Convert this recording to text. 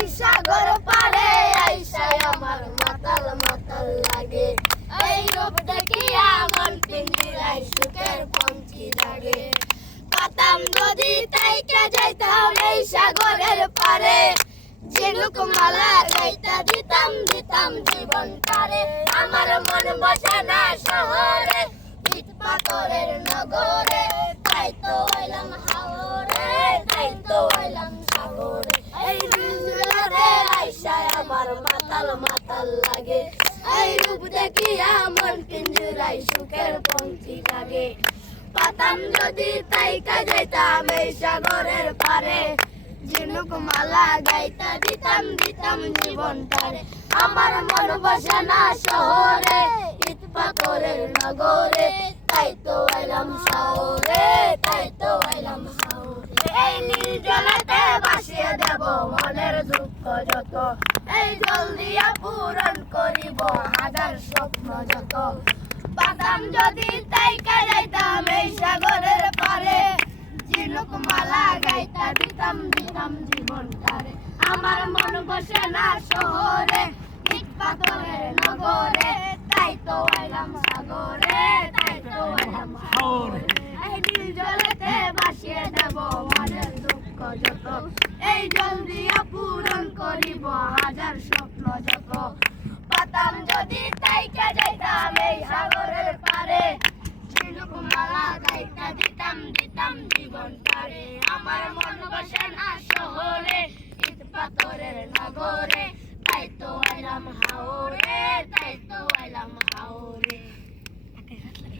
ওই সাগর পারে আইসায় আমার মাতাল মাতাল লাগে। এই রূপ দেখিয়া মন পিঞ্জিরায় সুখের পঙ্খী জাগে। পাতাম যদি তাইকা যাইতাম এই সাগরের পারে, ঝিনুক মালা গাইতা দিতাম দিতাম জীবন তারে। আমার মন বসে না শহরে, ইট পাথরের নগরে, তাই তো হইলাম হাওরে, তাই তো হইলাম সাগরে। এই নীলজলে আইসায় আমার মাতাল মাতাল লাগে। এই রূপ দেখিয়া মন পিঞ্জিরায় সুখের পঙ্খী জাগে। পাতাম যদি তাইকা যাইতাম এই সাগরের পারে, ঝিনুক মালা গাইতা দিতাম দিতাম জীবন তারে। আমার মন বসে না শহরে, ইট পাথরের নগরে, তাই তো আইলাম শহরে, তাই তো আইলাম শহরে। এই নীল জলেতে ভাসিয়ে দেব মনের দুঃখ যত, এই জল দিয়া পূরণ করিব হাজার স্বপ্ন যত। পাতাম যদি তাইকা যাইতাম এই সাগরের পারে, ঝিনুক মালা গাইতা দিতাম দিতাম জীবন তারে। আমার মন বসে না শহরে, ইট পাথরের নগরে, তাই তো আইলাম সাগরে, তাই তো আইলাম সাগরে। এই নীল জলেতে ভাসিয়ে দেব মনের দুঃখ যত, এই জল দিয়া পূরণ করিব হাজার স্বপ্ন যত। পাতাম যদি তাইকা যাইতাম এই সাগরের পারে, ঝিনুক মালা গাইতা দিতাম দিতাম জীবন তারে। আমার মন বসে না শহরে, ইট পাথরের নগরে, তাই তো আইলাম হাওরে, তাই তো আইলাম হাওরে।